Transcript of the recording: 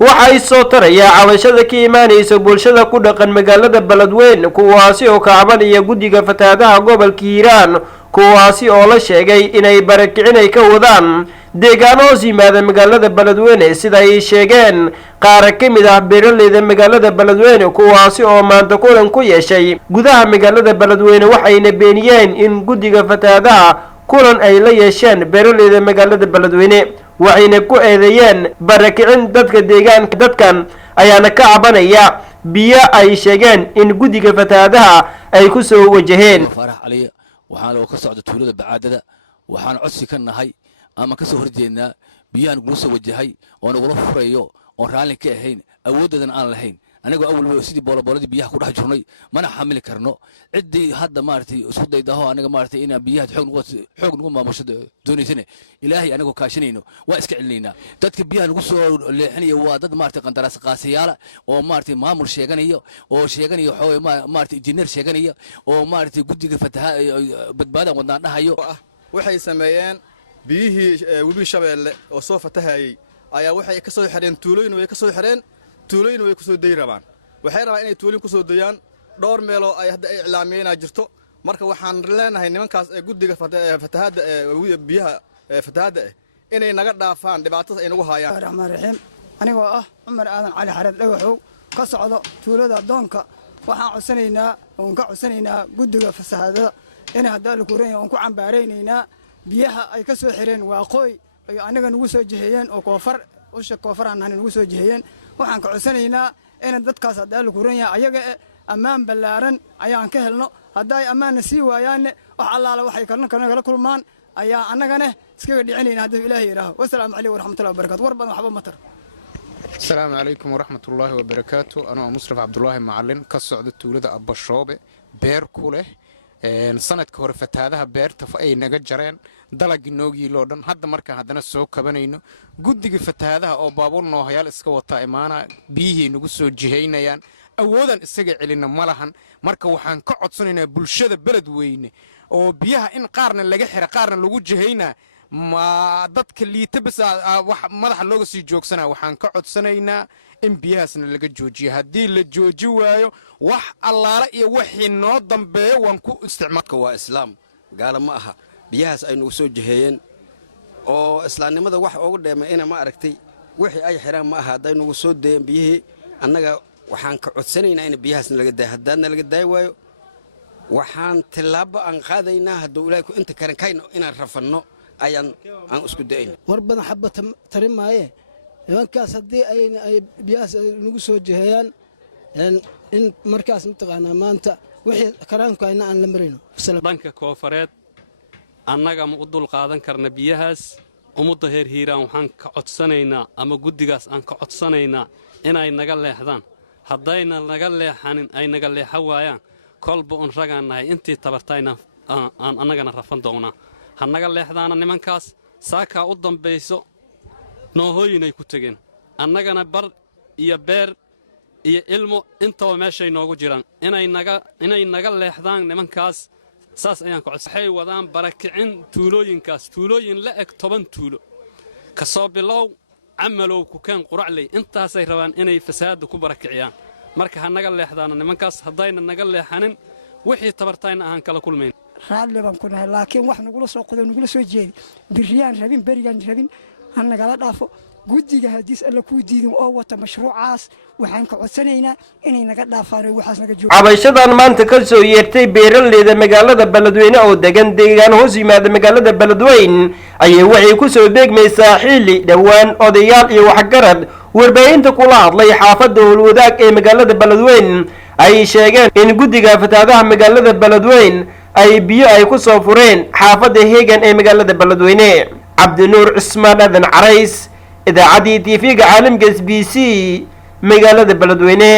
waxay soo taraya cabashada ka imaanaysa bulshada ku dhaqan magaalada Beledweyne kuwaasi oo ka cabanaya guddiga fatahaadaha gobolka Hiiraan kuwaasi oo la sheegay inay barakicin ay ka wadaan deegaano hoos yimaada magaalada Beledweyne sida ay sheegeen qaar ka mid ah beeraleyda magaalada Beledweyne kuwaasi oo maanta kulan ku yeeshay gudaha magaalada Beledweyne waxayna beeniyeen in guddiga fatahaadaha kulan ay la yeesheen beeraleyda magaalada Beledweyne waxayna ku eedeeyeen barakicin dadka deegaanka dadkan ayaana ka cabanaya biyo ay sheegeen in guddiga fatahaadaha ay ku soo wajaheen Farax Ali waxaan loo ka socdo tuulada Bacaadada waxaan codsi ka nahay ama ka soo horjeednaa biyahan ugu soo wajahay oo nagu furayo oo raalli ka ahayn awoodadan aan lahayn aniga awal sidii boolboolada biyaha ku dhex jirnay mana xamili karno cidii hadda maartay isku daydaho aniga maartay in biyaha xoog nagu maamusho doonaysana ilaahay aniga kaashinayno waa iska celinayna dadka biyaha nagu soo leexinayo waa dad maartay qandaraas qaasiyaala oo maartay maamul sheeganayo oo sheeganayo xooy maartay injineer sheeganayo oo maartay guddiga fataha badbaadada wadnaan dhahayo waxay sameeyeen biyihii webi Shabeelle oo soo fatahayay ayaa waxay ka soo xireen tuulooyin way ka soo xireen tuulooyin way ku soo day rabaan waxay rabaan inay tuulooyin ku soo dayaan dhowr meelo ay hadda iclaamiyeen jirto marka waxaan leenahay nimankaas ee guddiga fatahaada biyaha fatahaada inay naga dhaafaan dhibaatada ay nagu hayaan Rahmaan Rahiim anigoo ah Umar Aadan Cali Xareed dhagaxow ka socdo tuulada doonka waxaan codsanaynaa guddiga fatahaada in hadda la kureeyo oo ku cambaareynayna biyaha ay ka soo xireen waaqooy ay anaga nagu soo jiheeyeen oo koofar aan nagu soo jiheeyeen waxaan ka codsanaynaa in dadkaas hadda la kureeyo ayaga ammaan ballaaran ayaan ka helno hadday ammaan sii waayaan wax allaala waxay kala kulmaan ayaa anagana iskaga dhicinaynaa hadda Ilaahay yiraaho wassalaamu calaykum waraxmatullaahi wabarakaatuh war badan waxba matar السلام عليكم ورحمة الله وبركاته أنا مصرف عبد الله معلن كسعد تولد أبا الشوبة بير كله سنة كهر فتاة بير تفاي نجد جرين دلق نوجي لودن هذا مركز هذا السوق كبنينه جد فتاة أو بابور نهاية السكوت إيمانا بيه نقصو جهينا يعني أولاً السجع لنا ملهن مركز وحن قعد سنين بلشة بلد وين أو بيها إن قارن اللي جحر قارن لوجه جهينا ما ضدك اللي تبس مدح اللوجس يجوك سنة وحن قعد سنينا إن بياسنا اللي جوجي هدي اللي جوجي وايو وح الله رأي وحي نوضم بيه وانكو استعمالك وإسلام قال معها بياس أي نوسوج هين أو إسلام ماذا وح أقول دائما أنا ما أركتي وحي أي حرام معها دا نوسود دائما بيه أنا وحن قعد سنينا إن بياسنا اللي جدا هدانا اللي جدا وايو وحن تلاب أن خذينا هدولاك أنت كان كاين إن رفنو ayaan isku dayn warbadan xabba tarimaaye nimankaas hadii ay biyaas nagu soo jihayaan in markaas mutaqaana maanta wixii karaankaayna aan la marayno dhanka koofareed annaga ma u dul qaadan karna biyahaas umada heer Hiiraan waxaan ka codsanaynaa ama guddigaas aan ka codsanaynaa inay naga leexdaan haddayna naga leexanin ay naga leexa waayaan kolba on ragaanahay intii tabartayna aan annagana rafan doonaa hannaga leexdaana nimankaas saakaa u dambayso noohooyinay ku tageen annagana bar iyo beer iyo ilmo intaba meeshay noogu jiraan inay naga leexdaan nimankaas saas ayaan ka codsan waxay wadaan barakicin tuulooyinkaas tuulooyin la eg 10 tuulo ka soo bilow camalow ku keen quracley intaasay rabaan inay fasaad ku barakiciyaan marka hannaga leexdaana nimankaas haddayna naga leexanin wixii tabartayna aan kala kulmayn raalli baan ku nahay laakiin wax nagu soo qodo nagu soo jeedi biriyaan rabin berigan rabin annaga la dhaafo guddiga hadiis alla ku diidan oo wata mashruucaas waxaan ka codsanaynaa inay naga dhaafaan waxaas naga joogo cabashadan maanta ka soo yeertay beeraleyda magaalada Beledweyne oo degan deegaan hoos yimaada magaalada Beledweyne ayay waxay ku soo beegmaysaa xilli dhawaan odayaal iyo waxgarad warbaahinta kula hadlay xaafadda Howlwadaag ee magaalada Beledweyne ay sheegeen in guddiga fatahaadaha magaalada Beledweyne ay biyo ay ku soo fureen xaafadda Heegan ee magaalada Beledweyne Cabdinuur Cismaan Aadan Carays idaacadii TV-ga caalamka SBC magaalada Beledweyne